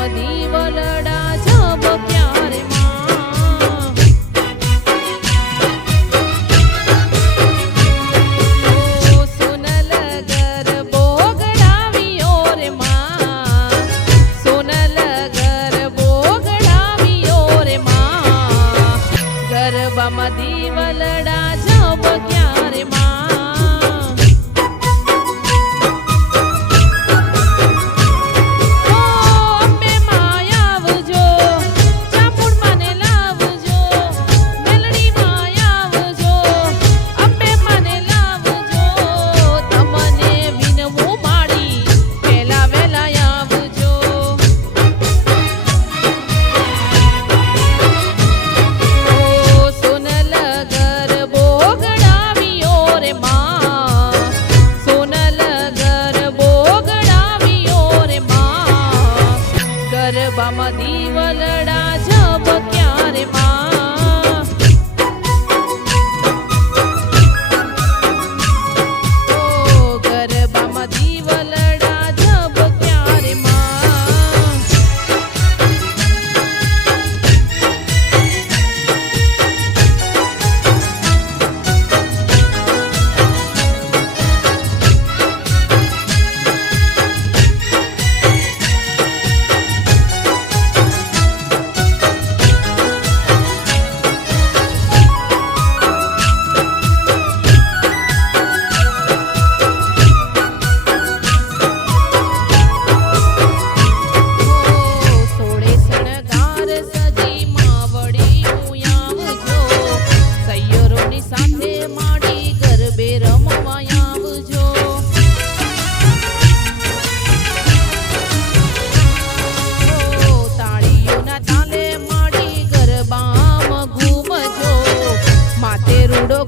ગરબામાં દીવલડા ઝબક્યા રે માં. ઓ સોનલ ગરબો ગડાવ્યો રે માં, સોનલ ગરબો ગડાવ્યો રે માં. ગરબામાં દીવલડા ઝબક્યા રે માં. ગરબામાં દીવલડા ઝબક્યા રે માં. ઓ ગરબામાં દીવલડા ઝબક્યા રે માં.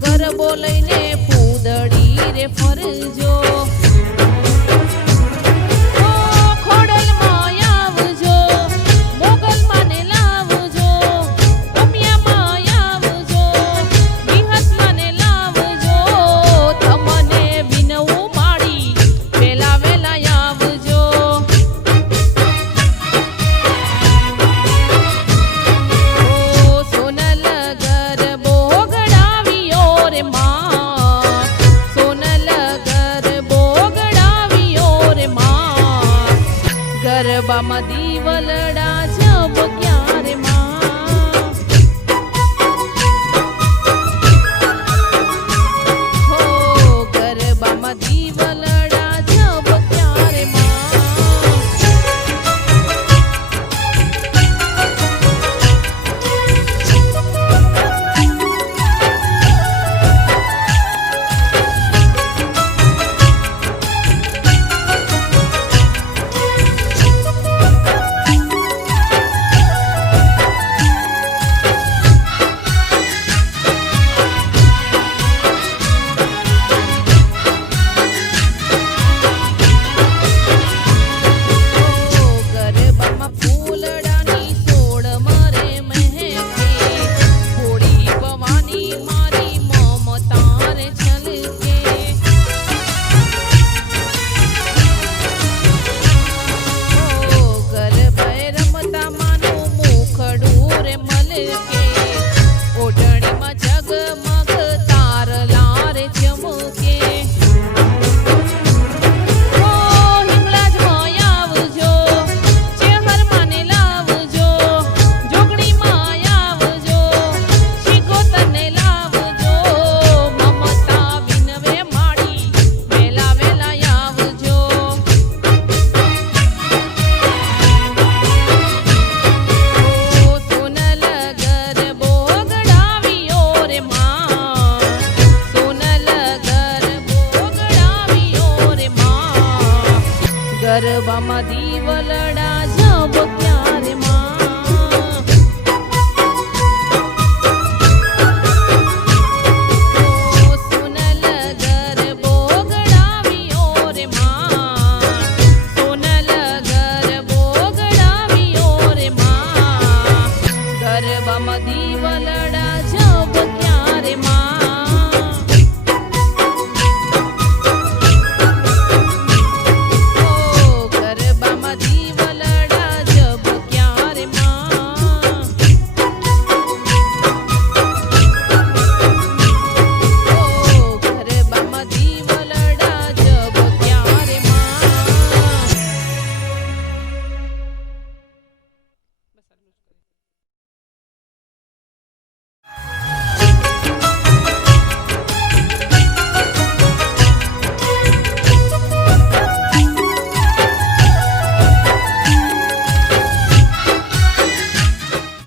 ગરબો લઈને પૂદડી રે ફરજો. ખોડલમાં આવજો, મોગલમાં ને લાવજો, ઉમિયામાં આવજો, નિહતમાં ને લાવજો. તમને વિનવું માડી વેલા વેલા આવજો. ઓ સોનલ ગરબો રે માં, સોનલ ગરબો ગડાવ્યો રે માં. ગરબામાં દીવલડા ઝબક્યા રે માં. હો ગરબામાં દીવલડા ઝબક્યા રે માં. ગરબામાં દીવલડા ઝબક્યા